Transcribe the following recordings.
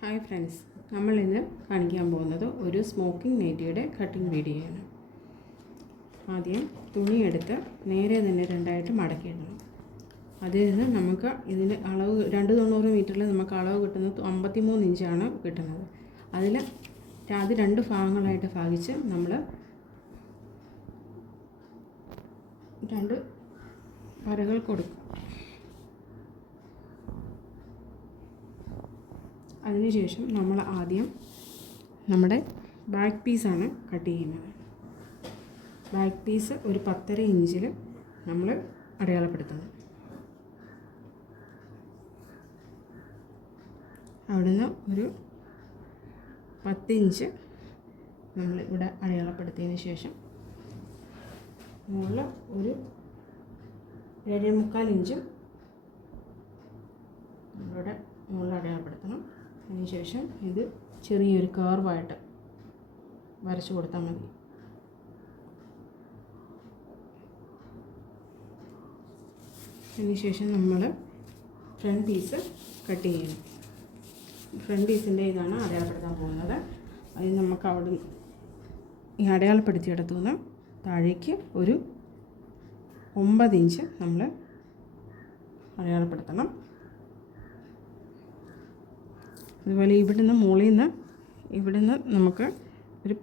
Hi friends, നമ്മളിന്ന് കാണിക്കാൻ പോകുന്നത് ഒരു സ്മോക്കിംഗ് നൈറ്റിയുടെ കട്ടിംഗ് വീഡിയോയാണ്. ആദ്യം തുണിയെടുത്ത് നേരെ തന്നെ രണ്ടായിട്ട് മടക്കിയിടണം. അതിൽ നിന്ന് നമുക്ക് ഇതിൻ്റെ അളവ് 290 മീറ്ററിൽ നമുക്ക് അളവ് കിട്ടുന്നത് 53 ഇഞ്ചാണ് കിട്ടുന്നത്. അത് രണ്ട് ഭാഗങ്ങളായിട്ട് ഭാഗിച്ച് നമ്മൾ രണ്ട് വരകൾ കൊടുക്കും. അതിനുശേഷം നമ്മൾ ആദ്യം നമ്മുടെ ബാക്ക് പീസാണ് കട്ട് ചെയ്യുന്നത്. ബാക്ക് പീസ് ഒരു 10.5 ഇഞ്ചിൽ നമ്മൾ അടയാളപ്പെടുത്തുന്നു. അവിടുന്ന് ഒരു 10 ഇഞ്ച് നമ്മൾ ഇവിടെ അടയാളപ്പെടുത്തിയതിന് ശേഷം മുകളിൽ ഒരു 7.25 ഇഞ്ചും നമ്മളിവിടെ മുകളിൽ അടയാളപ്പെടുത്തണം. അതിനുശേഷം ഇത് ചെറിയൊരു കർവായിട്ട് വരച്ചു കൊടുത്താൽ മതി. അതിനുശേഷം നമ്മൾ ഫ്രണ്ട് പീസ് കട്ട് ചെയ്യണം. ഫ്രണ്ട് പീസിൻ്റെ ഇതാണ് അടയാളപ്പെടുത്താൻ പോകുന്നത്. അത് നമുക്ക് അവിടെ ഈ അടയാളപ്പെടുത്തിയെടുത്തുനിന്ന് താഴേക്ക് ഒരു 9 ഇഞ്ച് നമ്മൾ അടയാളപ്പെടുത്തണം. അതുപോലെ ഇവിടുന്ന് നമുക്ക് ഒരു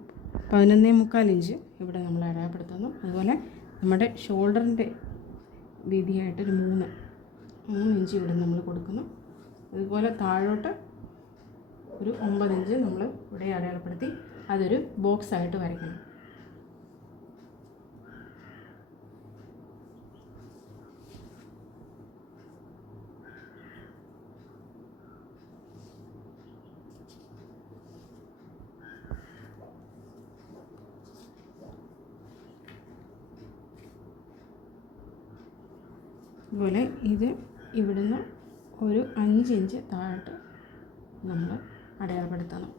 11.25 ഇഞ്ച് ഇവിടെ നമ്മൾ അടയാളപ്പെടുത്തുന്നു. അതുപോലെ നമ്മുടെ ഷോൾഡറിൻ്റെ വീതിയായിട്ടൊരു 3 ഇഞ്ച് ഇവിടെ നമ്മൾ കൊടുക്കുന്നു. അതുപോലെ താഴോട്ട് ഒരു 9 ഇഞ്ച് നമ്മൾ ഇവിടെ അടയാളപ്പെടുത്തി അതൊരു ബോക്സ് ആയിട്ട് വരയ്ക്കണം. അതുപോലെ ഇത് ഇവിടുന്ന് ഒരു 5 ഇഞ്ച് താഴോട്ട് നമ്മൾ അടയാളപ്പെടുത്തണം.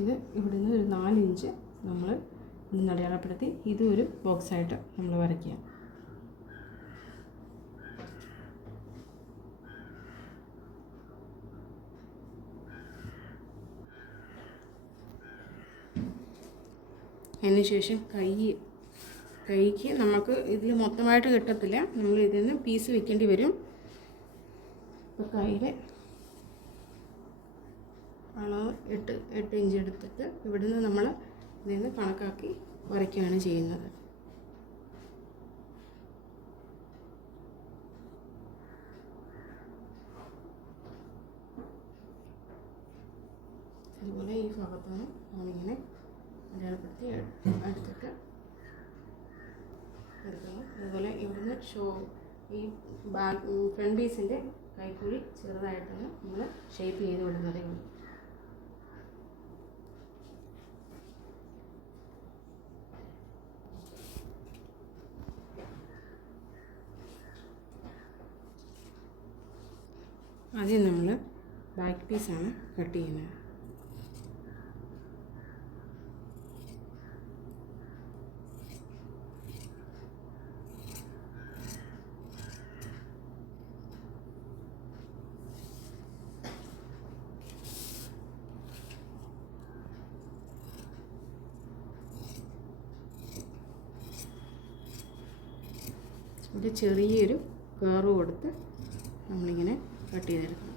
ഇത് ഇവിടുന്ന് ഒരു 4 ഇഞ്ച് നമ്മൾ ഇവിടുന്ന് അടയാളപ്പെടുത്തി ഇതൊരു ബോക്സായിട്ട് നമ്മൾ വരയ്ക്കുക. അതിനുശേഷം കൈക്ക് നമുക്ക് ഇതിൽ മൊത്തമായിട്ട് കിട്ടത്തില്ല, നമ്മൾ ഇതിൽ നിന്ന് പീസ് വെക്കേണ്ടി വരും. അപ്പോൾ കയ്യിൽ അളവ് 8 ഇഞ്ച് എടുത്തിട്ട് ഇവിടുന്ന് നമ്മൾ ഇതിൽ നിന്ന് കണക്കാക്കി വരയ്ക്കുകയാണ് ചെയ്യുന്നത്. അതുപോലെ ഈ ഭാഗത്താണ് നമ്മളിങ്ങനെ അടയാളപ്പെടുത്തി എടുത്തിട്ട് എടുക്കണം. അതുപോലെ ഇവിടുന്ന് ഈ ഫ്രണ്ട് പീസിൻ്റെ കൈക്കുഴി ചെറുതായിട്ടാണ് നമ്മൾ ഷേപ്പ് ചെയ്ത് വിടുന്നതേ ഉള്ളൂ. ആദ്യം നമ്മൾ ബാക്ക് പീസാണ് കട്ട് ചെയ്യുന്നത്. ഒരു ചെറിയൊരു കർവ് കൊടുത്ത് നമ്മളിങ്ങനെ കട്ട് ചെയ്തെടുക്കണം.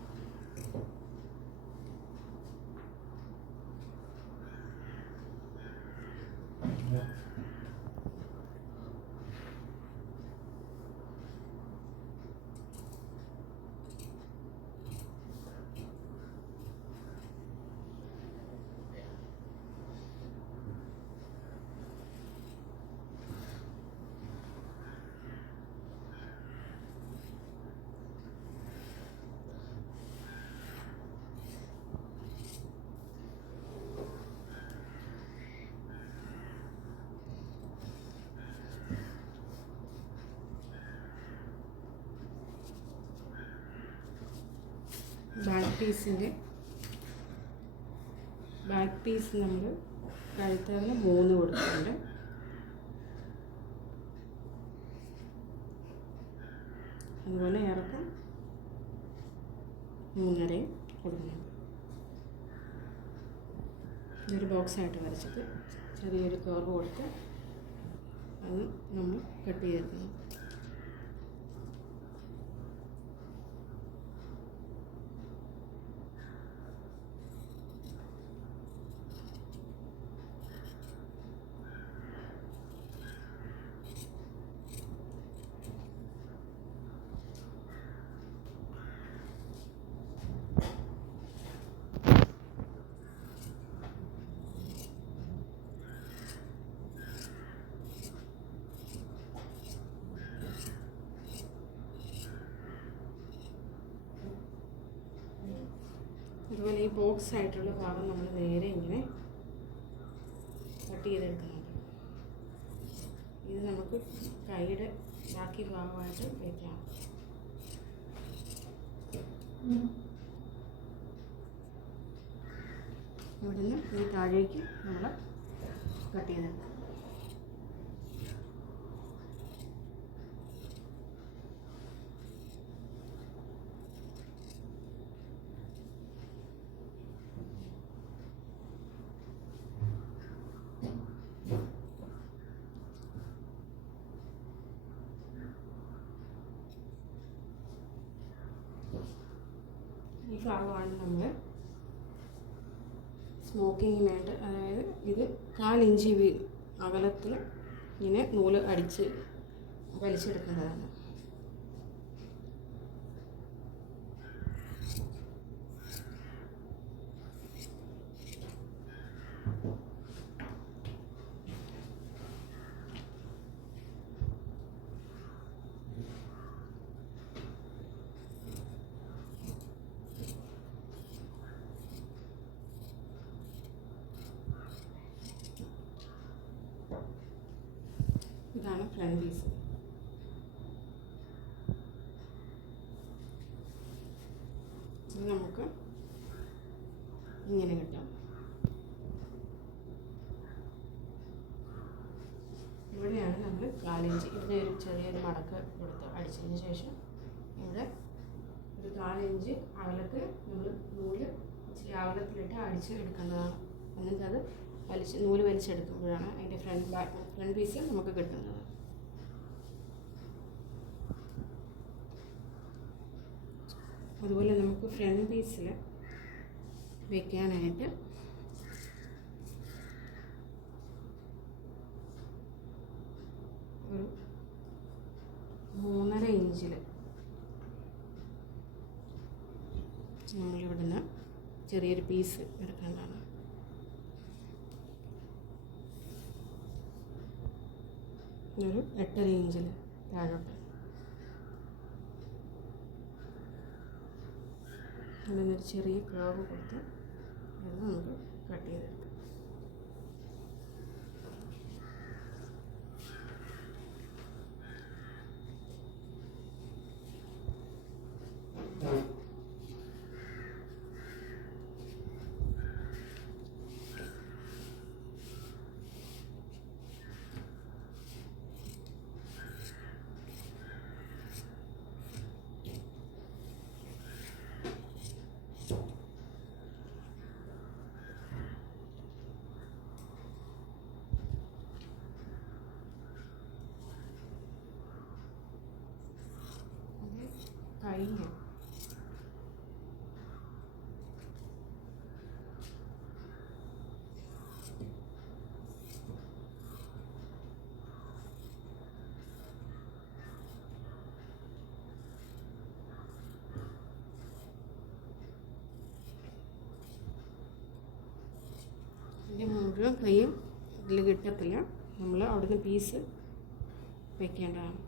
ബാക്ക് പീസ് നമ്മൾ കഴുത്തറിന് 3 കൊടുത്തിട്ടുണ്ട്. അതുപോലെ ഇറക്കം 3.5 കൊടുക്കണം. ഇതൊരു ബോക്സായിട്ട് വരച്ചിട്ട് ചെറിയൊരു കർവ് കൊടുത്ത് അത് നമ്മൾ കട്ട് ചെയ്തെടുക്കണം. അതുപോലെ ഈ ബോക്സ് ആയിട്ടുള്ള ഭാഗം നമ്മൾ നേരെ ഇങ്ങനെ കട്ട് ചെയ്തെടുക്കുന്നുണ്ട്. ഇത് നമുക്ക് കൈയുടെ ബാക്കി ഭാഗമായിട്ട് വയ്ക്കാം. ഇവിടുന്ന് ഈ താഴേക്ക് നമ്മൾ കട്ട് ചെയ്തെടുക്കാം. ഈ ഭാഗമാണ് നമ്മൾ സ്മോക്കിങ്ങിനായിട്ട്, അതായത് ഇത് 4 ഇഞ്ച് അകലത്തിൽ ഇങ്ങനെ നൂല് അടിച്ച് വലിച്ചെടുക്കേണ്ടതാണ്. ഇതാണ് ഫ്രണ്ട് പീസ്. ഇത് നമുക്ക് ഇങ്ങനെ കിട്ടും. ഇവിടെയാണ് നമ്മൾ 4 ഇഞ്ച്, ഇവിടെ ഒരു ചെറിയൊരു മടക്ക് കൊടുത്ത് അടിച്ചതിന് ശേഷം ഇവിടെ ഒരു 4 ഇഞ്ച് അകലത്തിൽ നമ്മൾ നൂല് ഇച്ചിരി അകലത്തിലിട്ട് അടിച്ച് എടുക്കേണ്ടതാണ്. എന്നിട്ട് അത് നൂല് വലിച്ചെടുക്കുമ്പോഴാണ് അതിൻ്റെ ഫ്രണ്ട് പീസ് നമുക്ക് കിട്ടുന്നത്. അതുപോലെ നമുക്ക് ഫ്രണ്ട് പീസിൽ വയ്ക്കാനായിട്ട് ഒരു 3.5 ഇഞ്ചിൽ നമ്മളിവിടുന്ന് ചെറിയൊരു പീസ് എടുക്കേണ്ടതാണ്. ഒരു 8.5 ഇഞ്ചിൽ താഴോട്ട് അതിനൊരു ചെറിയ കർവ് കൊടുത്ത് അത് നമുക്ക് കട്ട് ചെയ്തെടുക്കാം. കഴിഞ്ഞു. ഇതിൻ്റെ മുഴുവൻ കൈയും ഇതിൽ കിട്ടത്തില്ല. നമ്മൾ അവിടുന്ന് പീസ് വയ്ക്കേണ്ടതാണ്.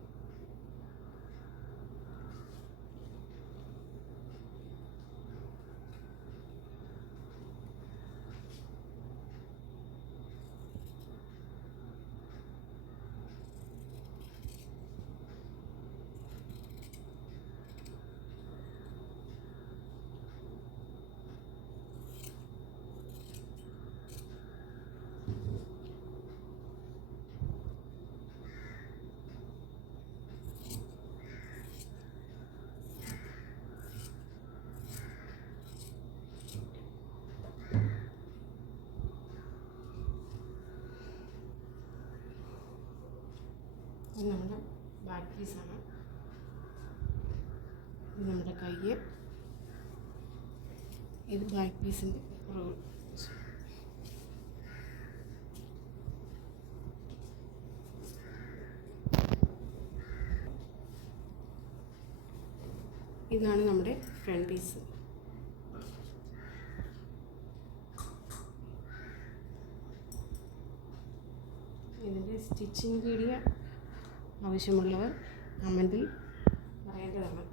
ഇത് നമ്മുടെ ബാക്ക് പീസാണ്. ഇത് നമ്മുടെ കയ്യ്. ഇത് ബാക്ക് പീസിൻ്റെ റോൾ. ഇതാണ് നമ്മുടെ ഫ്രണ്ട് പീസ്. ഇതിൻ്റെ സ്റ്റിച്ചിങ് വീഡിയോ ആവശ്യമുള്ളവർ കമൻറ്റിൽ പറയേണ്ടതാണ്.